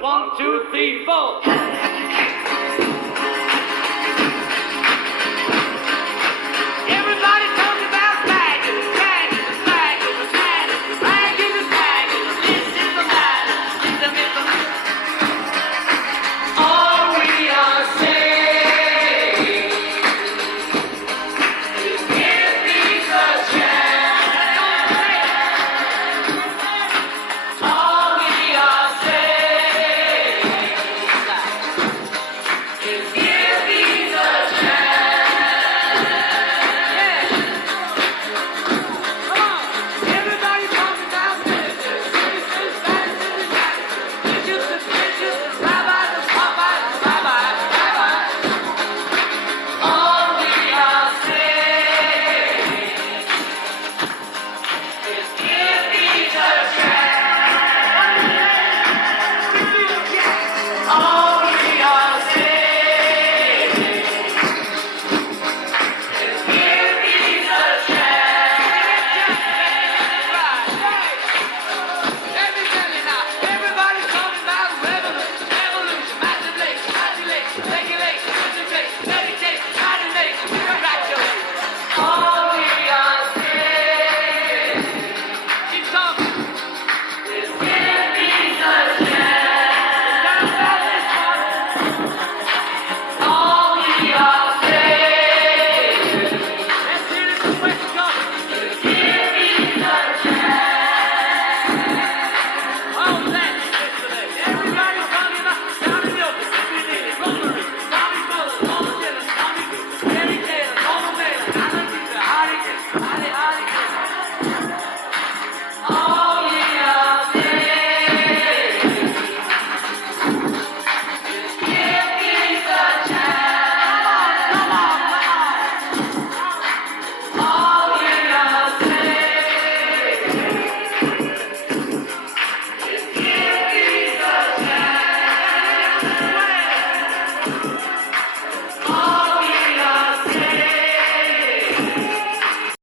1, 2, 3, 4. Everybody talking about bagging, bagging, bagging, bagging, bagging, bagging. This is the matter. This is the all we are saying is give peace a chance. All we are saying is give peace a chance. Come on. Everybody talking about ministers, ministers, pastors, and bishops and bishops, rabbis and rabbis, rabbis, rabbis. All we are saying is give peace a chance. All we are saying is give peace a chance. Let me tell you now, everybody's talking about revolution, evolution, masturbation, modulation, regulation, integration, meditation, condemnation, congratulations. All we are saying, keep talking, is give peace a chance. Down about this one. All we are saying, let's hear it from West Coast. Is give peace a chance. All that yesterday. Everybody's talking about Johnny Milton, Jimmy Neely, Rosemary, Tommy Fuller, Paula Dillon, Tommy Good, Terry Taylor, Norman Mailer, Alan Luther, Hardy Gibb, Hardy Gibb. All we are saying is give peace a chance. Come on, come on. All we are saying is give peace a chance.